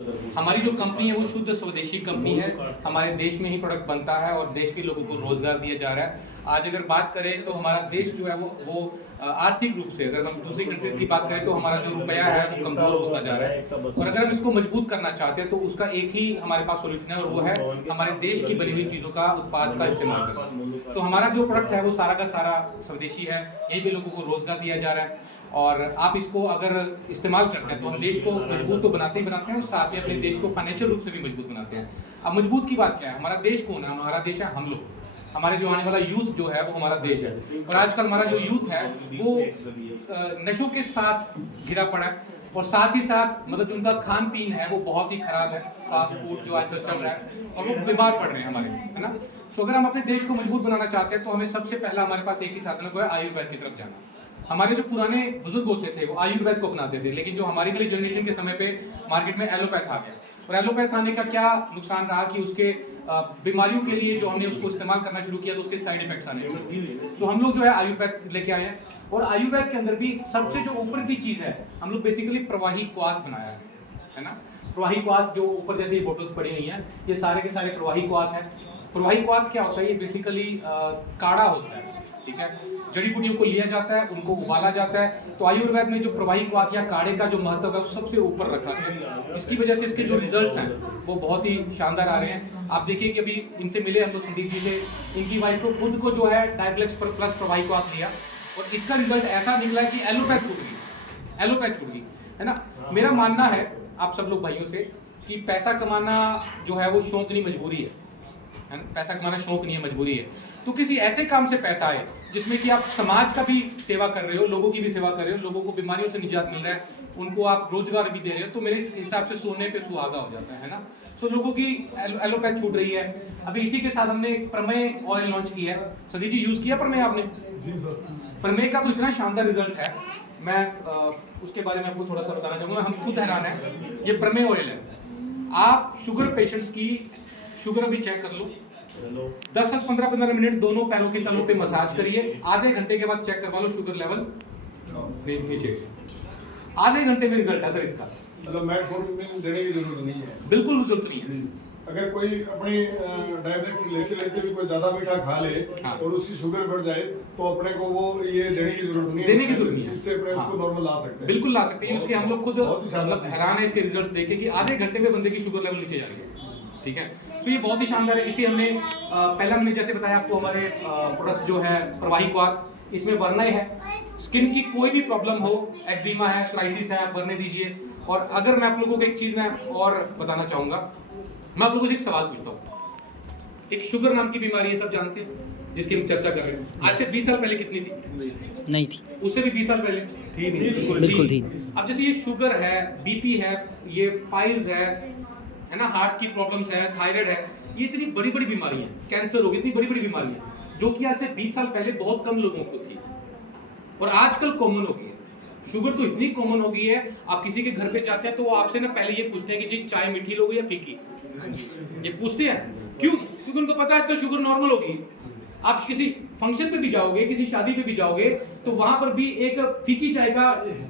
हमारी जो कंपनी है वो शुद्ध स्वदेशी कंपनी है। हमारे देश में ही प्रोडक्ट बनता है और देश के लोगों को रोजगार दिया जा रहा है। आज अगर बात करें तो हमारा देश जो है वो आर्थिक रूप से, अगर हम दूसरी कंट्रीज की बात करें तो हमारा जो रुपया है वो कमजोर होता जा रहा है, और अगर हम इसको मजबूत करना चाहते हैं तो उसका एक ही हमारे पास सोल्यूशन है, और वो है हमारे देश की बनी हुई चीज़ों का उत्पाद का इस्तेमाल करना। तो हमारा जो प्रोडक्ट है वो सारा का सारा स्वदेशी है, यहीं पे लोगों को रोजगार दिया जा रहा है। और आप इसको अगर इस्तेमाल करते हैं तो हम देश को मजबूत तो बनाते ही बनाते हैं, और साथ ही अपने देश को फाइनेंशियल रूप से भी मजबूत बनाते हैं। अब मजबूत की बात क्या है, हमारा देश कौन है? हमारा देश है हम लोग। हमारे जो आने वाला यूथ जो है वो हमारा देश है, और आजकल हमारा जो यूथ है वो नशों के साथ घिरा पड़ा है, और साथ ही साथ मतलब जो उनका खान पीन है वो बहुत ही खराब है, फास्ट फूड जो आजकल चल रहा है, और वो बीमार पड़ रहे हैं हमारे, है ना। सो अगर हम अपने देश को मजबूत बनाना चाहते हैं तो हमें सबसे पहला हमारे पास एक ही साधन है, वो है आयुर्वेद की तरफ जाना। हमारे जो पुराने बुजुर्ग होते थे वो आयुर्वेद को अपनाते थे, लेकिन जो हमारी वाली जनरेशन के समय पे मार्केट में एलोपैथ आ गया, और एलोपैथ आने का क्या नुकसान रहा कि उसके बीमारियों के लिए जो हमने उसको इस्तेमाल करना शुरू किया तो उसके साइड इफेक्ट्स आने शुरू किए। सो हम लोग जो है आयुर्वेद लेके आए हैं, और आयुर्वेद के अंदर भी सबसे जो ऊपर की चीज है, हम लोग बेसिकली प्रवाही क्वाथ बनाया है ना। प्रवाही क्वाथ जो ऊपर जैसे ये बोतल्स पड़ी हुई हैं, ये सारे के सारे प्रवाही क्वाथ है। प्रवाही क्वाथ क्या होता है? ये बेसिकली काढ़ा होता है, ठीक है। जड़ी बूटियों को लिया जाता है, उनको उबाला जाता है। तो आयुर्वेद में जो प्रवाही क्वाथ या काढ़े का जो महत्व है वो सबसे ऊपर रखा है। इसकी वजह से इसके जो रिजल्ट्स हैं वो बहुत ही शानदार आ रहे हैं। आप देखिए कि अभी इनसे मिले हम लोग, संदीप जी से, इनकी वाइफ को खुद को जो है डायब्लेक्स प्लस प्रवाही क्वाथ लिया, और इसका रिजल्ट ऐसा निकला है कि एलोपैथ छूट गई, एलोपैथ छूट गई, है ना। मेरा मानना है आप सब लोग भाइयों से कि पैसा कमाना जो है वो शौक नहीं मजबूरी है ना। पैसा कमाना शौक नहीं है, मजबूरी है। तो किसी ऐसे काम से पैसा आए जिसमें कि आप समाज का भी सेवा कर रहे हो, लोगों की भी सेवा कर रहे हो, लोगों को बीमारियों से निजात मिल रहा है, उनको आप रोजगार भी दे रहे हो, तो मेरे हिसाब से सोने पे सुहागा हो जाता है ना। सो लोगों की एलोपैथ छूट रही है। अभी इसी के साथ हमने प्रमेय ऑयल लॉन्च किया है। सदीप जी यूज किया प्रमेय आपने? जी सर। प्रमेय का तो इतना शानदार रिजल्ट है, मैं उसके बारे में आपको थोड़ा सा बताना चाहूंगा। हम खुद हैरान है। ये प्रमेय ऑयल है, आप शुगर पेशेंट्स की शुगर अभी चेक कर लो, 10-15 मिनट दोनों पैरों के तलों पे मसाज करिए, आधे घंटे के बाद चेक करवा लो शुगर लेवल नीचे। आधे घंटे में रिजल्ट है सर इसका। मतलब मेटफॉर्मिन देने की जरूरत नहीं है, बिल्कुल जरूरत नहीं है। अगर कोई अपनी डायबिटिक्स लेते लेते भी कोई ज्यादा मीठा खा ले हाँ। और उसकी शुगर बढ़ जाए तो अपने को वो ये देने की जरूरत नहीं है, देने की जरूरत नहीं है। इससे अपने उसको नॉर्मल ला सकते हैं। बिल्कुल ला सकते हैं। उसके हम लोग खुद बहुत ही शानदार मतलब हैरान है इसके रिजल्ट्स देखे कि आधे घंटे में बंदे की शुगर लेवल नीचे जा रही है, ठीक है। तो ये बहुत ही शानदार है। इसे हमने पहले हमने जैसे बताया आपको, हमारे प्रोडक्ट्स जो है प्रवाही क्वाथ, इसमें वर्णय है। स्किन की कोई भी प्रॉब्लम हो, एक्जिमा है, सोराइसिस है, आप वर्णय दीजिए। और अगर मैं आप लोगों को एक चीज में और बताना चाहूंगा, मैं आप लोगों से एक सवाल पूछता हूँ। एक शुगर नाम की बीमारी है, सब जानते हैं, जिसकी हम चर्चा कर रहे हैं। आज से 20 साल पहले कितनी थी? नहीं थी। उससे भी 20 साल पहले थी नहीं, बिल्कुल थी। अब जैसे ये शुगर है, बीपी है, ये पाइल्स है ना, हार्ट की प्रॉब्लम्स है, थायराइड है, ये इतनी बड़ी बड़ी बीमारियां, कैंसर हो गई, इतनी बड़ी बड़ी बीमारियां जो कि आज से 20 साल पहले बहुत कम लोगों को थी, और आजकल कॉमन हो गई है। शुगर तो इतनी कॉमन हो गई है, आप किसी के घर पे जाते हैं तो वो आपसे ना पहले ये पूछते हैं कि जी चाय मीठी लोगे या फीकी, ये पूछते हैं। क्यों? क्योंकि उनको पता है आजकल शुगर नॉर्मल होगी। आप किसी फंक्शन पे भी जाओगे, किसी शादी पे भी जाओगे, तो वहां पर भी एक फीकी चाय का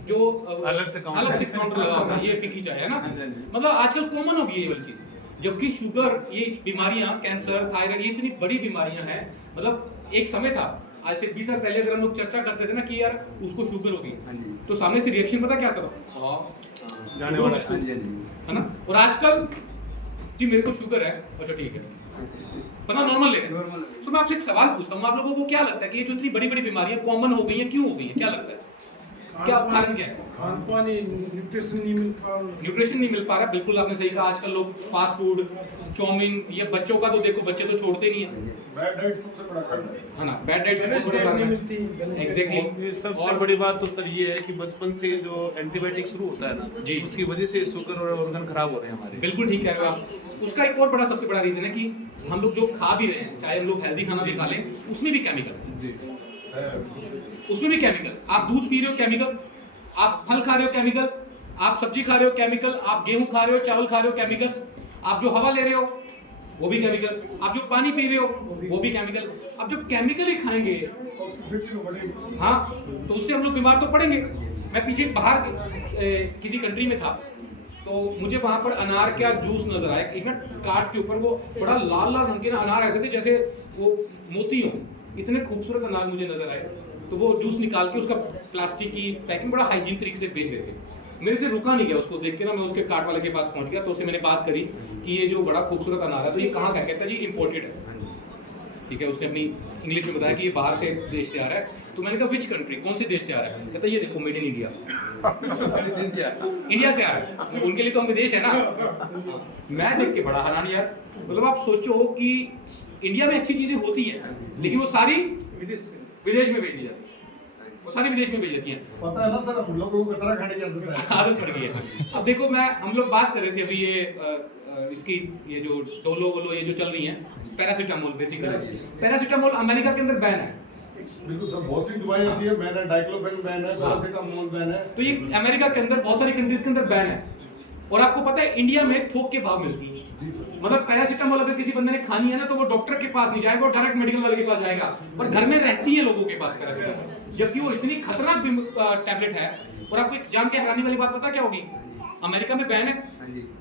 जो अलग से काउंटर लगा होगा, ये फीकी चाय है ना। मतलब आजकल कॉमन हो गई है ये वाली चीज, जबकि शुगर, ये बीमारियां, कैंसर, थायराइड, ये इतनी बड़ी बीमारियां हैं। मतलब एक समय था, आज से 20 साल पहले अगर हम लोग चर्चा करते थे ना कि यार उसको शुगर होगी, तो सामने से रिएक्शन पता क्या था? हाँ जाने वाला है ना। और आजकल जी मेरे को शुगर है, अच्छा ठीक है, पता नॉर्मल ले रहे हैं। तो मैं आपसे एक सवाल पूछता हूँ, आप लोगों को क्या लगता है कि ये जो इतनी बड़ी बड़ी बीमारियां कॉमन हो गई हैं, क्यों हो गई हैं? क्या लगता है, क्या कारण क्या है? खान पान, न्यूट्रिशन नहीं मिल पा रहा। न्यूट्रिशन नहीं मिल पा रहा, बिल्कुल आपने सही कहा। आजकल लोग फास्ट फूड, चाउमीन, ये बच्चों का तो देखो, बच्चे तो छोड़ते नहीं है, बैड डाइट सबसे बड़ा कारण है ना। बैड डाइट बैलेंस डाइट नहीं मिलती। एग्जैक्टली। ये सबसे बड़ी बात तो सर ये है कि बचपन से जो एंटीबायोटिक शुरू होता है ना जी, उसकी वजह से शुगर और ऑर्गन खराब हो रहे हैं हमारे। बिल्कुल ठीक कह रहे हो आप। उसका एक और बड़ा सबसे बड़ा रीजन है कि हम लोग जो खा भी रहे हैं, चाहे हम लोग हेल्दी खाना भी खा लें, उसमें भी केमिकल, उसमें भी केमिकल। आप दूध पी रहे हो, केमिकल। आप फल खा रहे हो, केमिकल। आप सब्जी खा रहे हो, केमिकल। आप गेहूं खा रहे हो, चावल खा रहे हो, केमिकल। आप जो हवा ले रहे हो वो भी केमिकल, आप जो पानी पी रहे हो वो भी केमिकल। अब जब केमिकल ही खाएंगे, हाँ, तो उससे हम लोग बीमार तो पड़ेंगे। मैं पीछे बाहर किसी कंट्री में था, तो मुझे वहां पर अनार का जूस नजर आया, एक ना कार्ट के ऊपर वो बड़ा लाल लाल रंग के ना अनार ऐसे थे जैसे वो मोती हो, इतने खूबसूरत अनार मुझे नजर आए। तो वो जूस निकाल के उसका प्लास्टिक की पैकिंग बड़ा हाइजीन तरीके से बेच रहे थे। मेरे से रुका नहीं गया, उसको देख के ना मैं उसके कार्ट वाले के पास पहुंच गया, तो उससे मैंने बात करी कि ये जो बड़ा खूबसूरत अनार है तो ये कहाँ का है? कहता है जी इम्पोर्टेड है। ठीक है, उसने अपनी इंग्लिश में बताया कि ये बाहर से देश से आ रहा है। तो मैंने कहा विच कंट्री, कौन से देश से आ रहा है? कहता है ये देखो मेड इन इंडिया। इंडिया से आ रहा है, उनके लिए तो हम विदेश है ना। मैं देख के बड़ा हैरान यार, मतलब आप सोचो कि इंडिया में अच्छी चीजें होती हैं लेकिन वो सारी विदेश में भेजी जाती है, वो सारी विदेश में भेज जाती हैं। पता है ना सर, हम लोगों को कचरा खाने की आदत है। आदत पड़ गई है। अब देखो हम लोग बात कर रहे थे अभी ये इसकी ये जो डोलो वोलो ये जो चल रही है पैरासीटामोल, बेसिकली पैरासीटामोल अमेरिका के अंदर बैन है। बिल्कुल सर, बहुत सी दवाएं ऐसी है बैन है, डाइक्लोफेन बैन है, पैरासीटामोल बैन है। तो ये अमेरिका के अंदर बहुत सारी कंट्रीज के अंदर बैन है। और आपको पता है इंडिया में थोक के भाव मिलती है। जी सर। मतलब पैरासीटामोल अगर किसी बंदे ने खानी है ना तो वो डॉक्टर के पास नहीं जाएगा, वो डायरेक्ट मेडिकल वाले के पास जाएगा। और घर में रहती है लोगों के पास पैरासीटामोल, जबकि वो इतनी खतरनाक टैबलेट है। और आपको एक जान के हैरानी वाली बात पता क्या होगी? अमेरिका में बैन है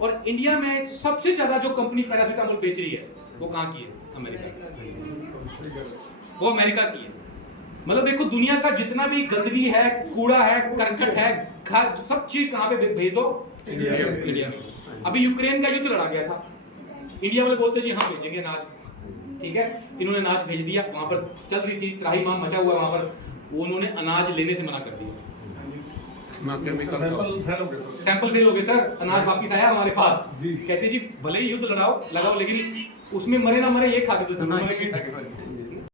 और इंडिया में सबसे ज्यादा जो कंपनी पैरासीटामोल बेच रही है वो कहाँ की है? अमेरिका की। वो अमेरिका की है। मतलब देखो दुनिया का जितना भी गंदगी है, कूड़ा है, करकट है, सब चीज कहाँ पे भेज दो? इंडिया में। अभी यूक्रेन का युद्ध लड़ा गया था, इंडिया वाले बोलते जी हम भेजेंगे अनाज। ठीक है, इन्होंने अनाज भेज दिया, वहां पर चल रही थी त्राहीमाम मचा हुआ वहां पर, वो उन्होंने अनाज लेने से मना कर दिया। सैंपल फेल हो गए सर, अनाज वापिस आया हमारे पास। कहते जी भले ही युद्ध लगाओ लेकिन उसमें मरे ना मरे ये खा के तो